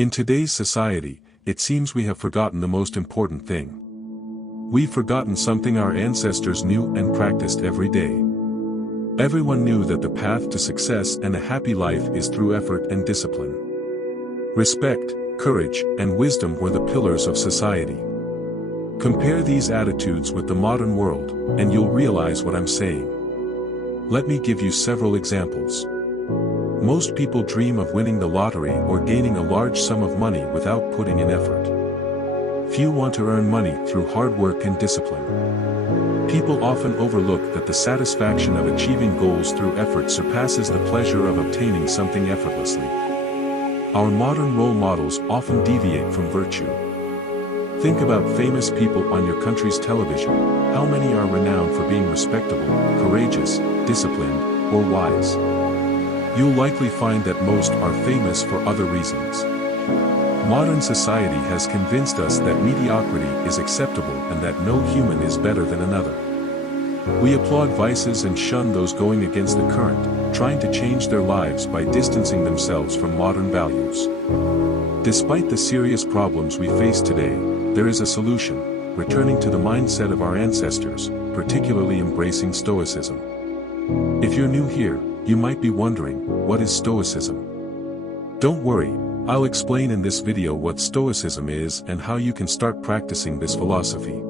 In today's society, it seems we have forgotten the most important thing. We've forgotten something our ancestors knew and practiced every day. Everyone knew that the path to success and a happy life is through effort and discipline. Respect, courage, and wisdom were the pillars of society. Compare these attitudes with the modern world, and you'll realize what I'm saying. Let me give you several examples. Most people dream of winning the lottery or gaining a large sum of money without putting in effort. Few want to earn money through hard work and discipline. People often overlook that the satisfaction of achieving goals through effort surpasses the pleasure of obtaining something effortlessly. Our modern role models often deviate from virtue. Think about famous people on your country's television. How many are renowned for being respectable, courageous, disciplined, or wise? You'll likely find that most are famous for other reasons. Modern society has convinced us that mediocrity is acceptable and that no human is better than another. We applaud vices and shun those going against the current, trying to change their lives by distancing themselves from modern values. Despite the serious problems we face today, there is a solution: returning to the mindset of our ancestors, particularly embracing Stoicism. If you're new here, you might be wondering, what is Stoicism? Don't worry, I'll explain in this video what Stoicism is and how you can start practicing this philosophy.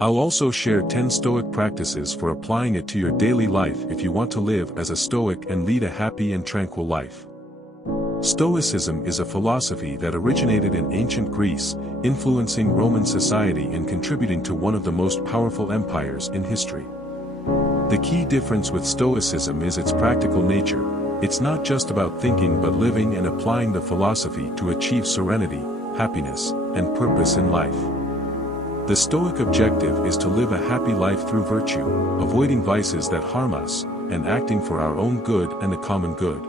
I'll also share 10 Stoic practices for applying it to your daily life if you want to live as a Stoic and lead a happy and tranquil life. Stoicism is a philosophy that originated in ancient Greece, influencing Roman society and contributing to one of the most powerful empires in history. The key difference with Stoicism is its practical nature. It's not just about thinking but living and applying the philosophy to achieve serenity, happiness, and purpose in life. The Stoic objective is to live a happy life through virtue, avoiding vices that harm us, and acting for our own good and the common good.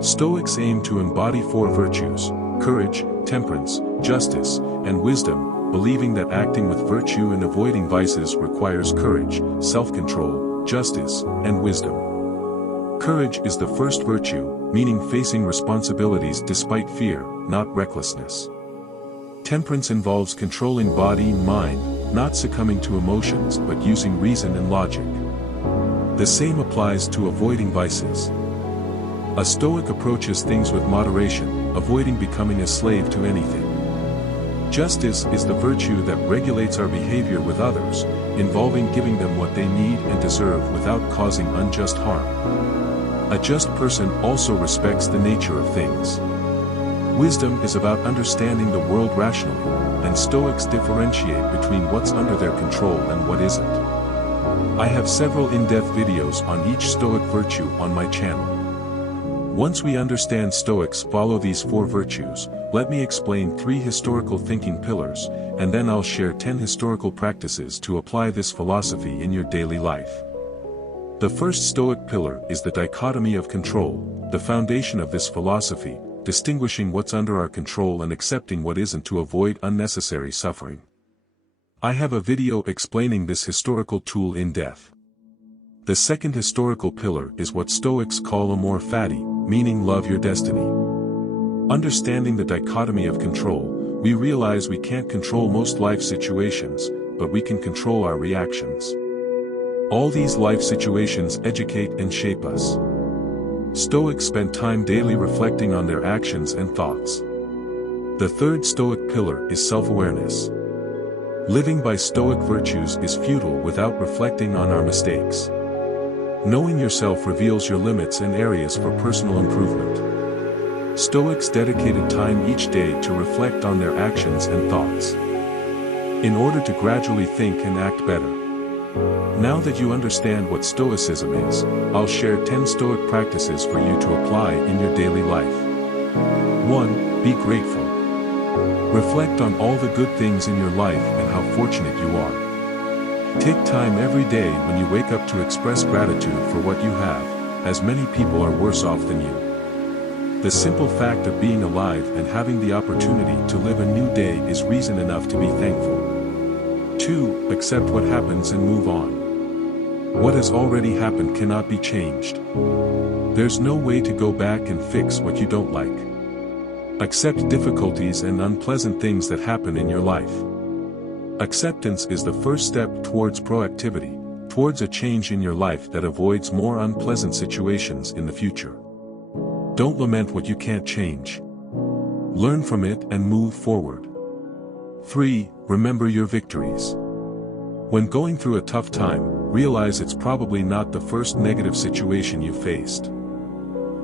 Stoics aim to embody four virtues: courage, temperance, justice, and wisdom, believing that acting with virtue and avoiding vices requires courage, self-control, justice, and wisdom. Courage is the first virtue, meaning facing responsibilities despite fear, not recklessness. Temperance involves controlling body and mind, not succumbing to emotions but using reason and logic. The same applies to avoiding vices. A Stoic approaches things with moderation, avoiding becoming a slave to anything. Justice is the virtue that regulates our behavior with others, involving giving them what they need and deserve without causing unjust harm. A just person also respects the nature of things. Wisdom is about understanding the world rationally, and Stoics differentiate between what's under their control and what isn't. I have several in-depth videos on each Stoic virtue on my channel. Once we understand Stoics follow these four virtues, let me explain 3 historical thinking pillars, and then I'll share 10 historical practices to apply this philosophy in your daily life. The first Stoic pillar is the dichotomy of control, the foundation of this philosophy, distinguishing what's under our control and accepting what isn't to avoid unnecessary suffering. I have a video explaining this historical tool in depth. The second historical pillar is what Stoics call amor fati, meaning love your destiny. Understanding the dichotomy of control, we realize we can't control most life situations, but we can control our reactions. All these life situations educate and shape us. Stoics spend time daily reflecting on their actions and thoughts. The third Stoic pillar is self-awareness. Living by Stoic virtues is futile without reflecting on our mistakes. Knowing yourself reveals your limits and areas for personal improvement. Stoics dedicated time each day to reflect on their actions and thoughts, in order to gradually think and act better. Now that you understand what Stoicism is, I'll share 10 Stoic practices for you to apply in your daily life. 1. Be grateful. Reflect on all the good things in your life and how fortunate you are. Take time every day when you wake up to express gratitude for what you have, as many people are worse off than you. The simple fact of being alive and having the opportunity to live a new day is reason enough to be thankful. 2. Accept what happens and move on. What has already happened cannot be changed. There's no way to go back and fix what you don't like. Accept difficulties and unpleasant things that happen in your life. Acceptance is the first step towards proactivity, towards a change in your life that avoids more unpleasant situations in the future. Don't lament what you can't change. Learn from it and move forward. 3. Remember your victories. When going through a tough time, realize it's probably not the first negative situation you faced.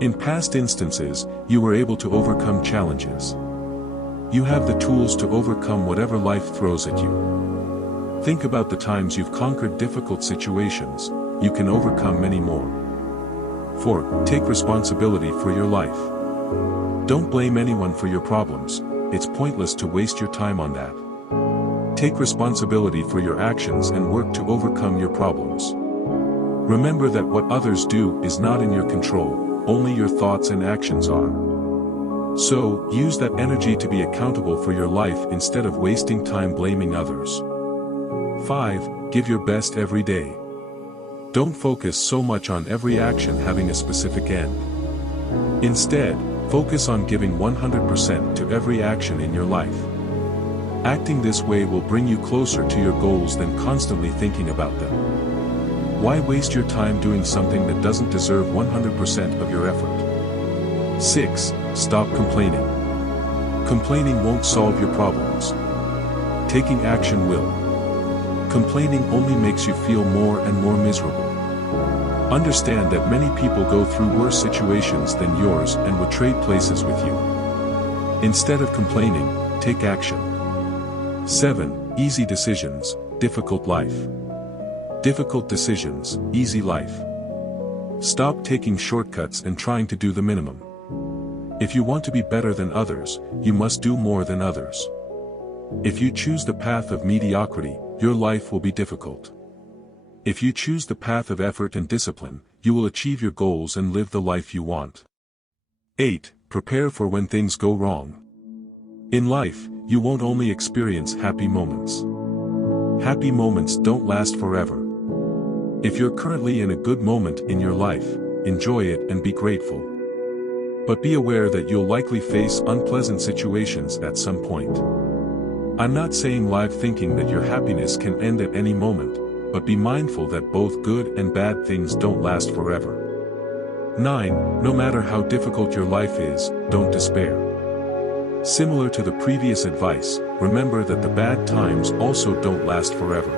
In past instances, you were able to overcome challenges. You have the tools to overcome whatever life throws at you. Think about the times you've conquered difficult situations. You can overcome many more. 4. Take responsibility for your life. Don't blame anyone for your problems. It's pointless to waste your time on that. Take responsibility for your actions and work to overcome your problems. Remember that what others do is not in your control, only your thoughts and actions are. So, use that energy to be accountable for your life instead of wasting time blaming others. 5. Give your best every day. Don't focus so much on every action having a specific end. Instead, focus on giving 100% to every action in your life. Acting this way will bring you closer to your goals than constantly thinking about them. Why waste your time doing something that doesn't deserve 100% of your effort? 6. Stop complaining. Complaining won't solve your problems. Taking action will. Complaining only makes you feel more and more miserable. Understand that many people go through worse situations than yours and would trade places with you. Instead of complaining, take action. 7. Easy decisions, difficult life. Difficult decisions, easy life. Stop taking shortcuts and trying to do the minimum. If you want to be better than others, you must do more than others. If you choose the path of mediocrity, your life will be difficult. If you choose the path of effort and discipline, you will achieve your goals and live the life you want. 8. Prepare for when things go wrong. In life, you won't only experience happy moments. Happy moments don't last forever. If you're currently in a good moment in your life, enjoy it and be grateful. But be aware that you'll likely face unpleasant situations at some point. I'm not saying live thinking that your happiness can end at any moment, but be mindful that both good and bad things don't last forever. 9. No matter how difficult your life is, don't despair. Similar to the previous advice, remember that the bad times also don't last forever.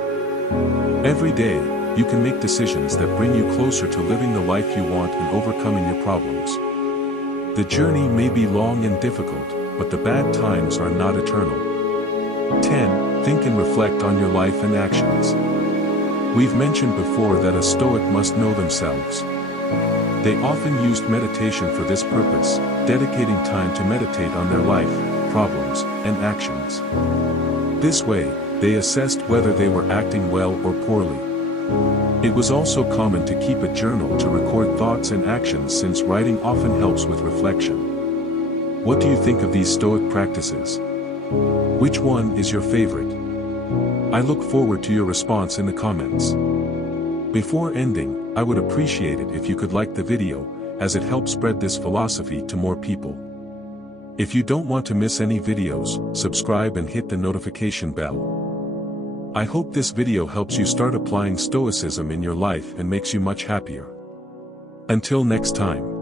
Every day, you can make decisions that bring you closer to living the life you want and overcoming your problems. The journey may be long and difficult, but the bad times are not eternal. 10. Think and reflect on your life and actions. We've mentioned before that a Stoic must know themselves. They often used meditation for this purpose, dedicating time to meditate on their life, problems, and actions. This way, they assessed whether they were acting well or poorly. It was also common to keep a journal to record thoughts and actions since writing often helps with reflection. What do you think of these Stoic practices? Which one is your favorite? I look forward to your response in the comments. Before ending, I would appreciate it if you could like the video, as it helps spread this philosophy to more people. If you don't want to miss any videos, subscribe and hit the notification bell. I hope this video helps you start applying Stoicism in your life and makes you much happier. Until next time.